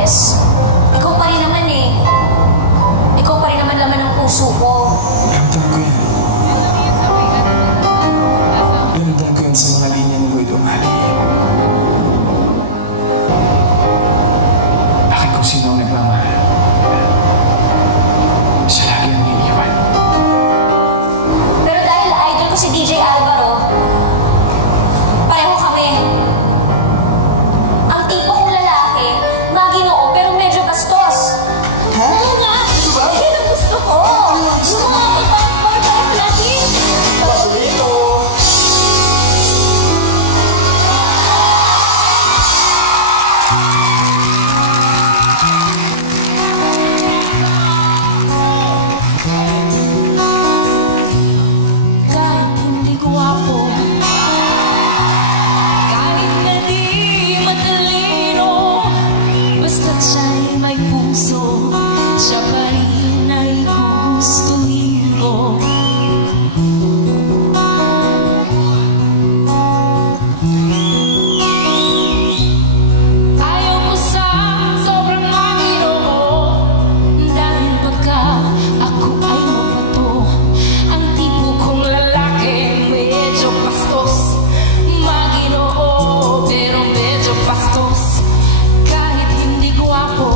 umalis, ikaw pa rin naman eh. Ikaw pa rin naman laman ng puso ko. Ramdam ko yan. Ramdam ko yan sa mga linya ni Lloyd O'Malley. Bakit kung sino ang nagmamahal? Siya lagi ang iiwan. Pero dahil idol ko si DJ Alvaro, pareho kami. Ang tipo kong lalaki, maginoo pero medyo bastos. Ha? Oo nga! Ito ba? Yan ang gusto ko! Yung mga ipang-pareho natin! Paborito! Kahit hindi guwapo, kahit na di matalino, basta't siya'y may puso, siya pa rin ay gugustuhin ko. Ayaw ko sa sobrang maginoo, dahil baka ako ay mabato. Ang tipo kong lalaki, medyo bastos, maginoo pero medyo bastos. Kahit hindi guwapo,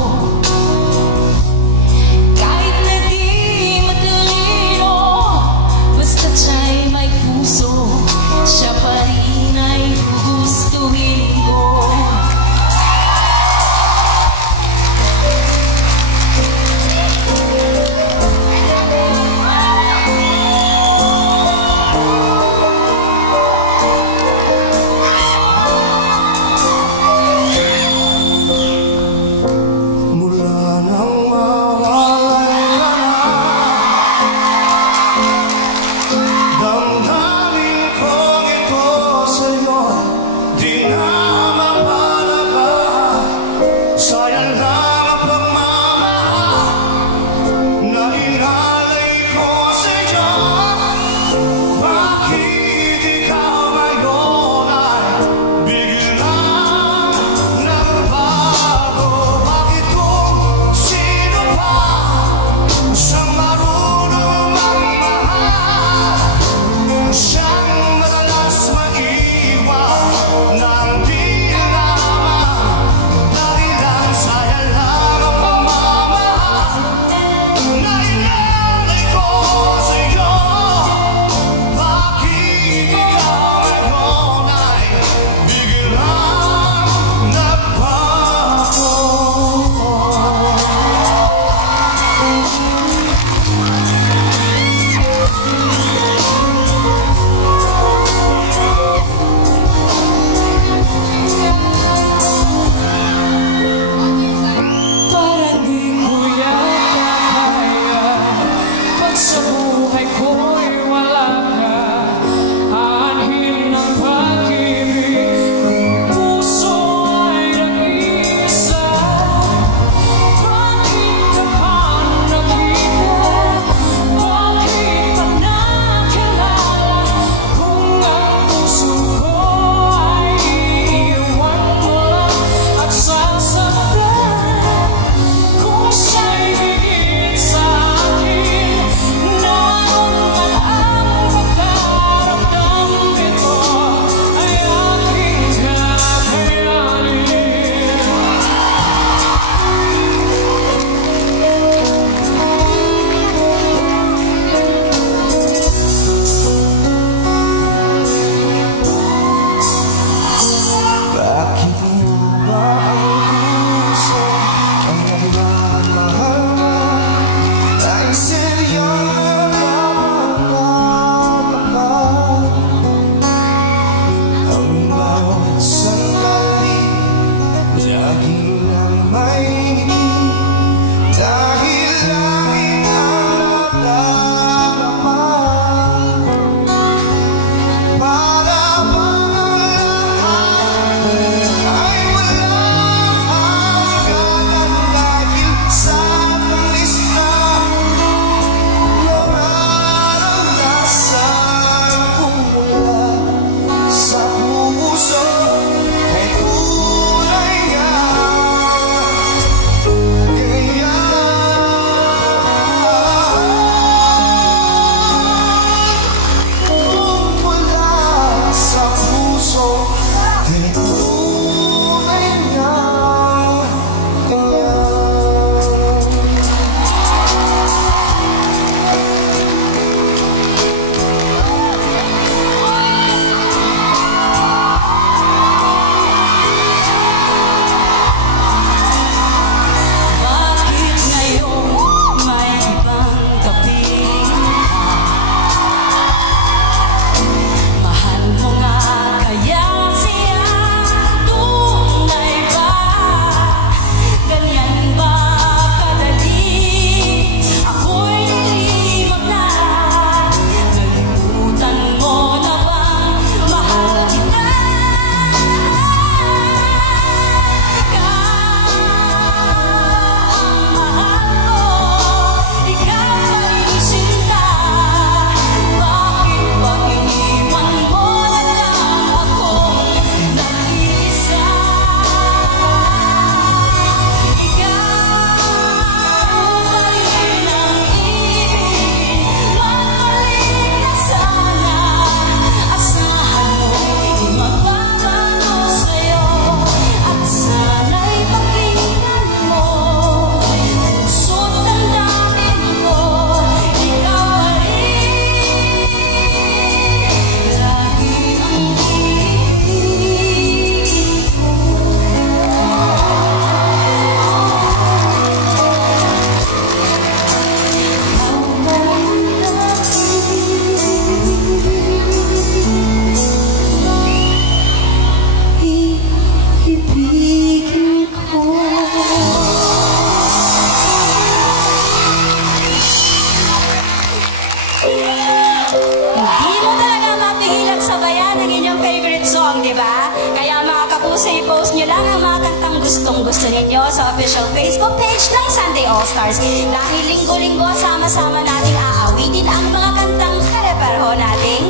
official Facebook page ng Sunday All-Stars. Dahil linggo-linggo, sama-sama nating aawitin ang mga kantang kare-pareho nating